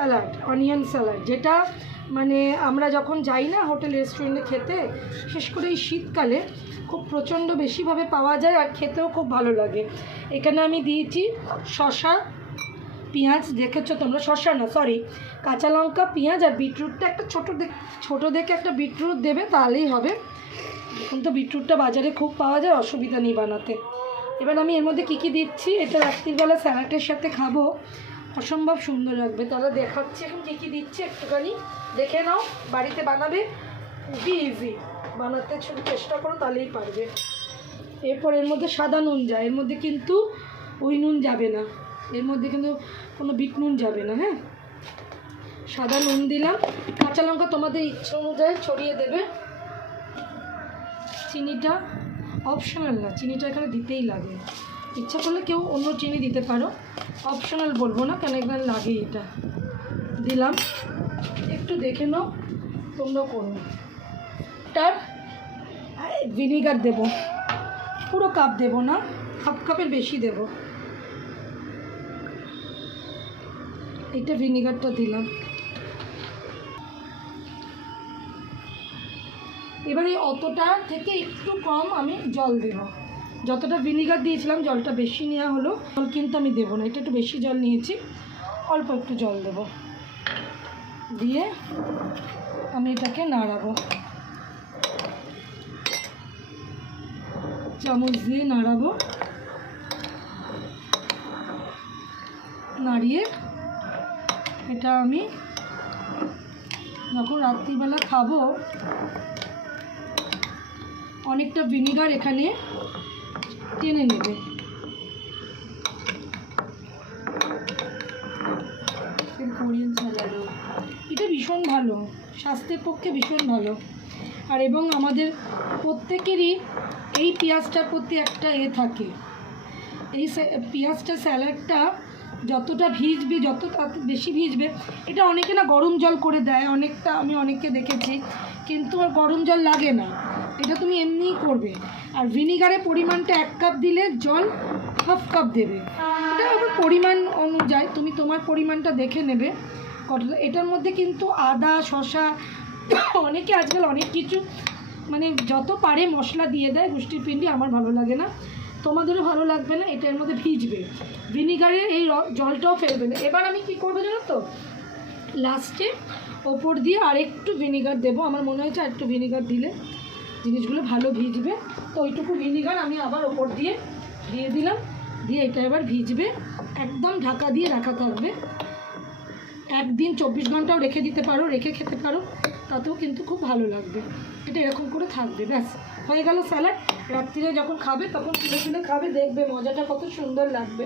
Salad, onion salad, যেটা মানে আমরা যখন যাই না হোটেল রেস্টুরেন্টে খেতে, বিশেষ করে এই শীতকালে খুব প্রচণ্ড বেশিভাবে পাওয়া যায় আর খেতেও খুব ভালো লাগে। এখানে আমি দিয়েছি শসা, পেঁয়াজ, দেখেছো তোমরা, শসা না সরি, কাঁচা লঙ্কা, পেঁয়াজ আর বিটরুটটা একটা ছোটো দেখে একটা বিটরুট দেবে, তাহলেই হবে। এখন তো বিটরুটটা বাজারে খুব পাওয়া যায়, অসুবিধা নেই বানাতে। এবার আমি এর মধ্যে কী দিচ্ছি, এটা রাত্রিবেলা স্যালাডের সাথে খাবো, অসম্ভব সুন্দর লাগবে। তাহলে দেখাচ্ছি এখন কী দিচ্ছি, একটুখানি দেখে নাও, বাড়িতে বানাবে, খুবই ইজি, বানাতে চেষ্টা করো তাহলেই পারবে। এরপর এর মধ্যে সাদা নুন যায়, এর মধ্যে কিন্তু ওই নুন যাবে না, এর মধ্যে কিন্তু কোনো বিট নুন যাবে না। হ্যাঁ, সাদা নুন দিলাম, কাঁচা লঙ্কা তোমাদের ইচ্ছা অনুযায়ী ছড়িয়ে দেবে। চিনিটা অপশনাল না, চিনিটা এখানে দিতেই লাগে, ইচ্ছা করলে কেউ অন্য চিনি দিতে পারো, অপশনাল বলবো না, কেন এখানে লাগে। এটা দিলাম, একটু দেখে নাও, তোমরা করো। তার ভিনিগার দেব, পুরো কাপ দেব না, হাফ কাপের বেশি দেব। এটা ভিনিগারটা দিলাম। এবারে অতটা থেকে একটু কম আমি জল দেব, যতটা ভিনিগার দিয়েছিলাম জলটা বেশি নেওয়া হলো, জল কিন্তু আমি দেবো না, এটা একটু বেশি জল নিয়েছি, অল্প একটু জল দেব, দিয়ে আমি এটাকে নাড়াবো, চামচ দিয়ে নাড়াবো, নাড়িয়ে এটা আমি যখন রাত্রিবেলা খাবো, অনেকটা ভিনিগার এখানে টেনে নেবে। কোরিয়ান স্যালাডও এটা ভীষণ ভালো, স্বাস্থ্যের পক্ষে ভীষণ ভালো। আর এবং আমাদের প্রত্যেকেরই এই পেঁয়াজটার প্রতি একটা থাকে, এই পেঁয়াজটা স্যালাডটা যতটা ভিজবে, যত বেশি ভিজবে, এটা অনেকে না গরম জল করে দেয়, অনেকটা আমি অনেককে দেখেছি, কিন্তু আর গরম জল লাগে না, এটা তুমি এমনিই করবে। আর ভিনিগারের পরিমাণটা 1 কাপ দিলে জল হাফ কাপ দেবে, এটা আবার পরিমাণ অনুযায়ী তুমি তোমার পরিমাণটা দেখে নেবে কতটা। এটার মধ্যে কিন্তু আদা, শসা, অনেকে আজকাল অনেক কিছু মানে যত পারে মশলা দিয়ে দেয়, গুষ্টির পিন্ডি, আমার ভালো লাগে না, তোমাদেরও ভালো লাগবে না। এটার মধ্যে ভিজবে, ভিনিগারের এই জলটাও ফেলবে না। এবার আমি কি করবো জানো তো, লাস্টে ওপর দিয়ে আরেকটু ভিনিগার দেবো, আমার মনে হয়েছে আরেকটু ভিনিগার দিলে জিনিসগুলো ভালো ভিজবে, তো ওইটুকু ভিনিগার আমি আবার ওপর দিয়ে দিলাম, দিয়ে এটা এবার ভিজবে, একদম ঢাকা দিয়ে রাখা থাকবে। একদিন 24 ঘন্টাও রেখে দিতে পারো, রেখে খেতে পারো, তাতেও কিন্তু খুব ভালো লাগবে। এটা এরকম করে থাকবে, ব্যাস হয়ে গেল স্যালাড। রাত্রিরে যখন খাবে তখন তুলে খাবে, দেখবে মজাটা কত সুন্দর লাগবে।